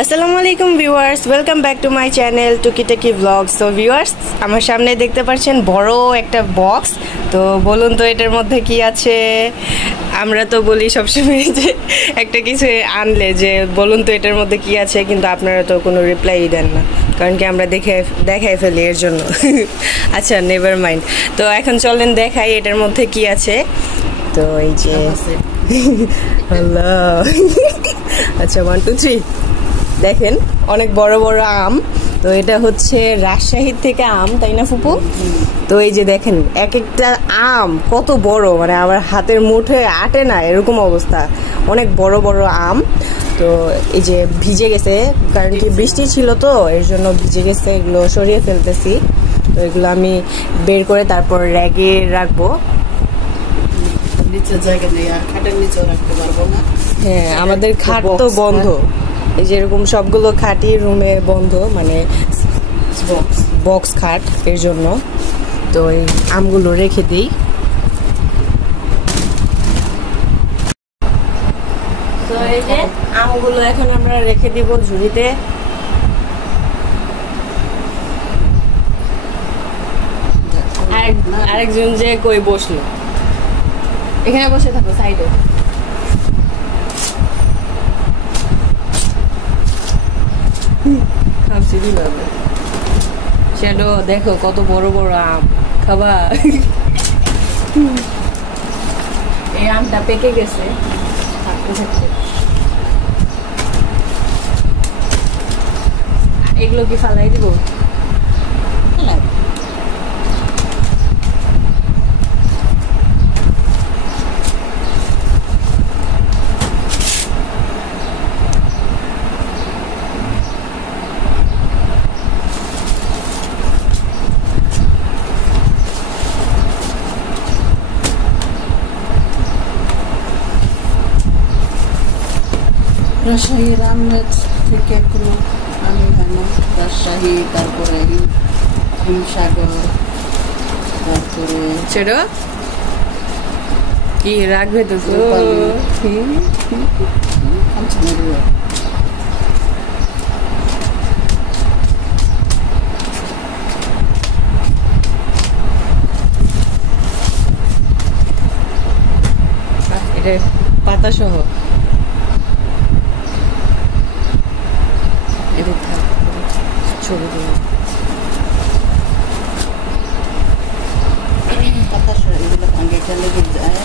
আসসালামু আলাইকুম viewers, welcome back to my channel টুকিটাকি ব্লগস। তো ভিউয়ার্স, আমার সামনে দেখতে পাচ্ছেন বড় একটা বক্স। তো বলুন তো এটার মধ্যে কি আছে? আমরা তো বলি সবসময় যে একটা কিছু আনলে যে বলুন তো এটার মধ্যে কি আছে, কিন্তু আপনারা তো কোনো রিপ্লাই দেন না, কারণ কি আমরা দেখাই ফেলি এর জন্য। আচ্ছা, নেভার মাইন্ড। তো এখন চলেন দেখাই এটার মধ্যে কি আছে। তো এই যে আল্লাহ, আচ্ছা 1 2 3 দেখেন, অনেক বড় বড় আম। তো এটা হচ্ছে রাজশাহীর থেকে আম, তাই না ফুপু? তো এই যে দেখেন এক একটা আম কত বড়, মানে আমার হাতের মুঠোয় আটে না এরকম অবস্থা, অনেক বড় বড় আম। তো এই যে ভিজে গেছে, কারণ কি বৃষ্টি ছিল তো এর জন্য ভিজে গেছে, এগুলো সরিয়ে ফেলতেছি। তো এগুলো আমি বের করে তারপর র্যাগে রাখবো। হ্যাঁ, আমাদের খাট তো বন্ধ, এই যেরকম সবগুলো খাটই রুমে বন্ধ, মানে বক্স খাট, এর জন্য। তো এই আমগুলো রেখে দিই। তো এই যে আমগুলো এখন আমরা রেখে দিব ঝুড়িতে। আরেকজন যে কই বসলো, এখানে বসে থাকো সাইডে। খাচ্ছি কিভাবে? শ্যাডো দেখো কত বড় বড় আম, খাবা? এই আমটা পেকে গেছে থাকতে থাকতে। এগুলো কি ফালাই দিব? রাজশাহীর আমের থেকে কোনো আমি হয় না। রাজশাহী, তারপরে হিমসাগর, তারপরে ছেড়ো কি রাখবে তো? এটা পাতা সহ ছবি দিন। পাতা এগুলো ভাঙে গেলে যায়,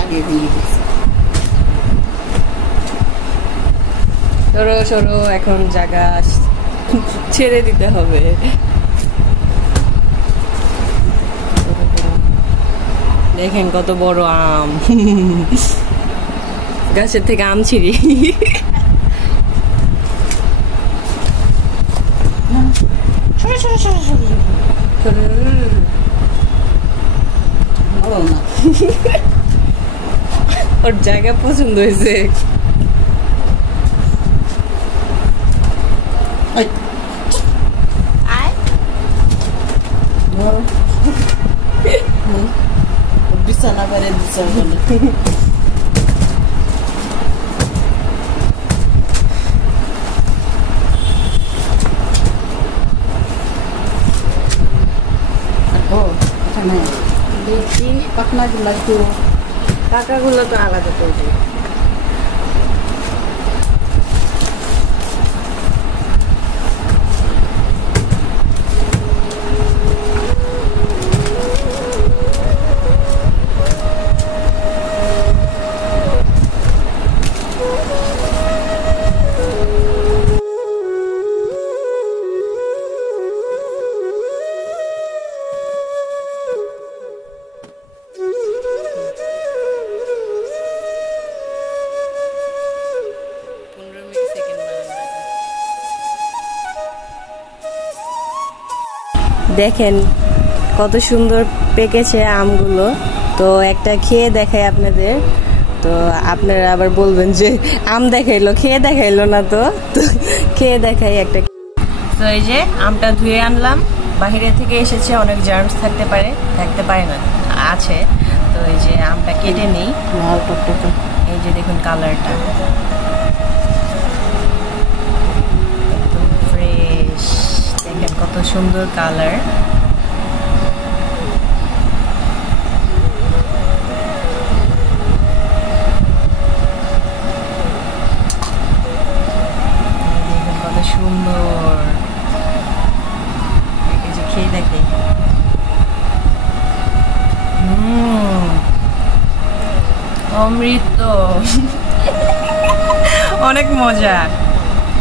আগে ভেঙে গেছে। সরো সরো, এখন জায়গা ছেড়ে দিতে হবে। দেখেন কত বড় আম, গাছের থেকে আম ছিঁড়ি। ওর জায়গা পছন্দ হয়েছে। বিছানা বেড়ে বিছানা দেখি পাখনাগুলো একটু, টাকাগুলো তো আলাদা করবে। দেখেন কত সুন্দর পেকেছে আমগুলো। তো একটা খেয়ে দেখাই আপনাদের, তো আপনারা আবার বলবেন যে আম দেখাইলো, খেয়ে দেখাইলো না। তো খেয়ে দেখাই একটা। তো এই যে আমটা ধুয়ে আনলাম, বাহিরে থেকে এসেছে, অনেক জার্মস থাকতে পারে না, আছে। তো এই যে আমটা কেটে নেই, এই যে দেখুন কালারটা। সুন্দর কালার। কত সুন্দর, এই যে খেয়ে দেখে। অমৃত। অনেক মজা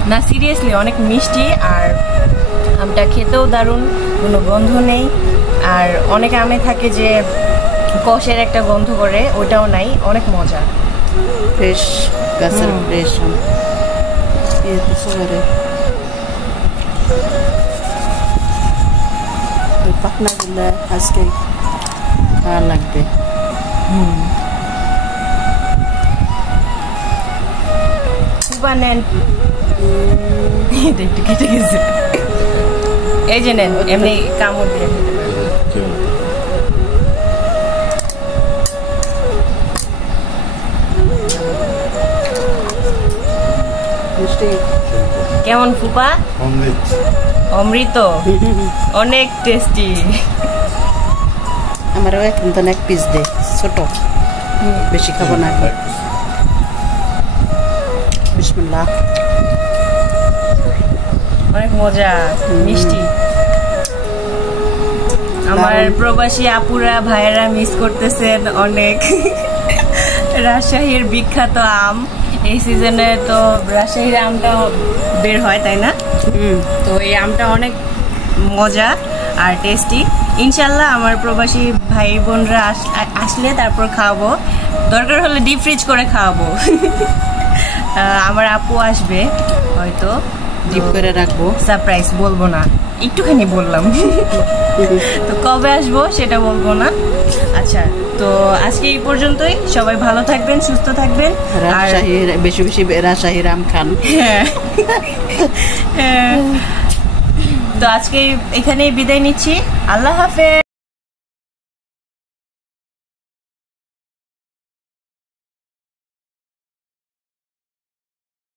না, সিরিয়াসলি অনেক মিষ্টি, আর আমটা খেতেও দারুণ, কোনো গন্ধ নেই। আর অনেক আমে থাকে যে কষের একটা গন্ধ করে, ওটাও নাই, অনেক মজা। ফ্রেশ গাছের ফ্রেশ আম ইয়েতে শহরে ওই পাখনাগুলো আজকে খাওয়া লাগবে। ফুপা নেন, এটা একটু কেটে গেছে, এই যে নেন, এমনি কামড় দিয়ে খেতে পারবেন। কেমন ফুপা? অমৃত, অনেক টেস্টি। আমারও এখন তো এক পিস দে, ছোট, বেশি খাবো না। বিসমিল্লাহ। অনেক মজা, মিষ্টি। আমার প্রবাসী আপুরা ভাইয়েরা মিস করতেছেন অনেক রাজশাহীর বিখ্যাত আম। এই সিজনে তো রাজশাহীর আমটা বের হয়, তাই না? তো এই আমটা অনেক মজা আর টেস্টি। ইনশাল্লাহ আমার প্রবাসী ভাই বোনরা আসলে তারপর খাওয়াবো, দরকার হলে ডিপ ফ্রিজ করে খাওয়াবো। আমার আপু আসবে হয়তো, ডিপ করে রাখবো, সারপ্রাইজ বলবো না, একটুখানি বললাম। তো কবে আসবো সেটা বলবো না। আচ্ছা, তো আজকে এই পর্যন্তই। সবাই ভালো থাকবেন, সুস্থ থাকবেন, রাজশাহীর বেশি বেশি রাজশাহীর আম খান। হ্যাঁ, তো আজকে এখানেই বিদায় নিচ্ছি। আল্লাহ হাফেজ।